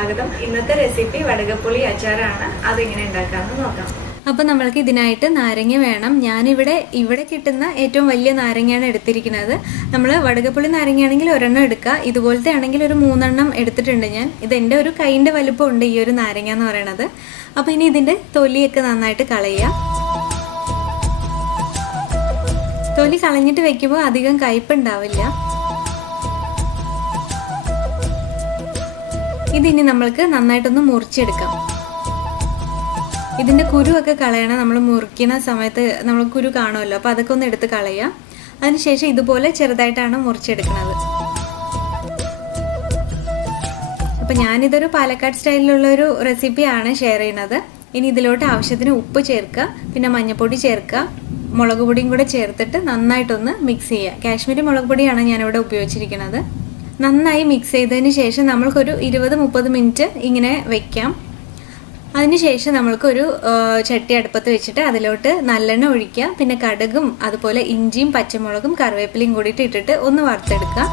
സ്വാഗതം. ഇന്നത്തെ റെസിപ്പി വടകപ്പുളി അച്ചാറാണ്. അതെങ്ങനെ ഉണ്ടാക്കാമെന്ന് നോക്കാം. അപ്പോൾ നമ്മൾക്ക് ഇതിനായിട്ട് നാരങ്ങ വേണം. ഞാനിവിടെ കിട്ടുന്ന ഏറ്റവും വലിയ നാരങ്ങയാണ് എടുത്തിരിക്കുന്നത്. നമ്മൾ വടകപ്പുളി നാരങ്ങയാണെങ്കിൽ ഒരെണ്ണം എടുക്കുക, ഇതുപോലത്തെ ആണെങ്കിൽ ഒരു 3 എണ്ണം എടുത്തിട്ടുണ്ട് ഞാൻ. ഇതെൻ്റെ ഒരു കൈൻ്റെ വലുപ്പമുണ്ട് ഈ ഒരു നാരങ്ങ എന്ന് പറയുന്നത്. അപ്പോൾ ഇനി ഇതിൻ്റെ തൊലിയൊക്കെ നന്നായിട്ട് കളയുക. തൊലി കളഞ്ഞിട്ട് വെക്കുമ്പോൾ അധികം കയ്പുണ്ടാവില്ല. ഇതിനി നമ്മൾക്ക് നന്നായിട്ടൊന്ന് മുറിച്ചെടുക്കാം. ഇതിൻ്റെ കുരുവൊക്കെ കളയണം. നമ്മൾ മുറിക്കുന്ന സമയത്ത് നമ്മൾ കുരു കാണുമല്ലോ, അപ്പോൾ അതൊക്കെ ഒന്ന് എടുത്ത് കളയാം. അതിനുശേഷം ഇതുപോലെ ചെറുതായിട്ടാണ് മുറിച്ചെടുക്കുന്നത്. അപ്പോൾ ഞാനിതൊരു പാലക്കാട് സ്റ്റൈലിലുള്ളൊരു റെസിപ്പിയാണ് ഷെയർ ചെയ്യുന്നത്. ഇനി ഇതിലോട്ട് ആവശ്യത്തിന് ഉപ്പ് ചേർക്കുക, പിന്നെ മഞ്ഞൾപ്പൊടി ചേർക്കുക, മുളക് പൊടിയും കൂടെ ചേർത്തിട്ട് നന്നായിട്ടൊന്ന് മിക്സ് ചെയ്യുക. കാശ്മീരി മുളക് പൊടിയാണ് ഞാനിവിടെ ഉപയോഗിച്ചിരിക്കുന്നത്. നന്നായി മിക്സ് ചെയ്തതിന് ശേഷം നമ്മൾക്കൊരു 20-30 മിനിറ്റ് ഇങ്ങനെ വെക്കാം. അതിനുശേഷം നമ്മൾക്കൊരു ചട്ടി അടുപ്പത്ത് വെച്ചിട്ട് അതിലോട്ട് നല്ലെണ്ണ ഒഴിക്കുക. പിന്നെ കടുകും അതുപോലെ ഇഞ്ചിയും പച്ചമുളകും കറിവേപ്പിലയും കൂടിയിട്ട് ഇട്ടിട്ട് ഒന്ന് വറുത്തെടുക്കുക.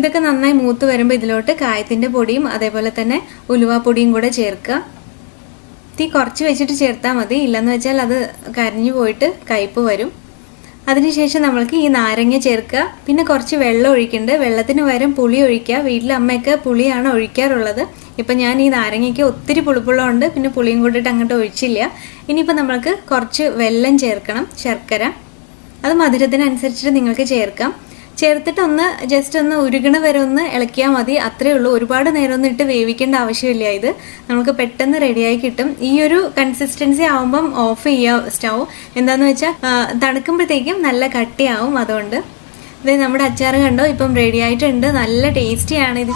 ഇതൊക്കെ നന്നായി മൂത്ത് വരുമ്പോൾ ഇതിലോട്ട് കായത്തിൻ്റെ പൊടിയും അതേപോലെ തന്നെ ഉലുവാപ്പൊടിയും കൂടെ ചേർക്കുക. തീ കുറച്ച് വെച്ചിട്ട് ചേർത്താൽ മതി, ഇല്ലെന്ന് വെച്ചാൽ അത് കരിഞ്ഞു പോയിട്ട് കയ്പ്പ് വരും. അതിനുശേഷം നമ്മൾക്ക് ഈ നാരങ്ങ ചേർക്കുക. പിന്നെ കുറച്ച് വെള്ളം ഒഴിക്കുന്നുണ്ട്. വെള്ളത്തിന് പകരം പുളി ഒഴിക്കുക. വീട്ടിൽ അമ്മയൊക്കെ പുളിയാണ് ഒഴിക്കാറുള്ളത്. ഇപ്പം ഞാൻ ഈ നാരങ്ങയ്ക്ക് ഒത്തിരി പുളിപ്പുള്ളതുകൊണ്ട് പിന്നെ പുളിയും കൂടിയിട്ട് അങ്ങോട്ട് ഒഴിച്ചില്ല. ഇനിയിപ്പോൾ നമ്മൾക്ക് കുറച്ച് വെല്ലം ചേർക്കണം, ശർക്കര. അത് മധുരത്തിനനുസരിച്ചിട്ട് നിങ്ങൾക്ക് ചേർക്കാം. ചേർത്തിട്ട് ജസ്റ്റ് ഒന്ന് ഉരുകണ വരെ ഒന്ന് ഇളക്കിയാൽ മതി. അത്രയേ ഉള്ളൂ. ഒരുപാട് നേരം ഒന്നും ഇട്ട് വേവിക്കേണ്ട ആവശ്യമില്ല. ഇത് നമുക്ക് പെട്ടെന്ന് റെഡിയായി കിട്ടും. ഈ ഒരു കൺസിസ്റ്റൻസി ആവുമ്പം ഓഫ് ചെയ്യുക സ്റ്റൗ. എന്താണെന്ന് വെച്ചാൽ തണുക്കുമ്പോഴത്തേക്കും നല്ല കട്ടിയാവും. അതുകൊണ്ട് ഇത് നമ്മുടെ അച്ചാർ കണ്ടോ ഇപ്പം റെഡി ആയിട്ടുണ്ട്. നല്ല ടേസ്റ്റിയാണ് ഇത്.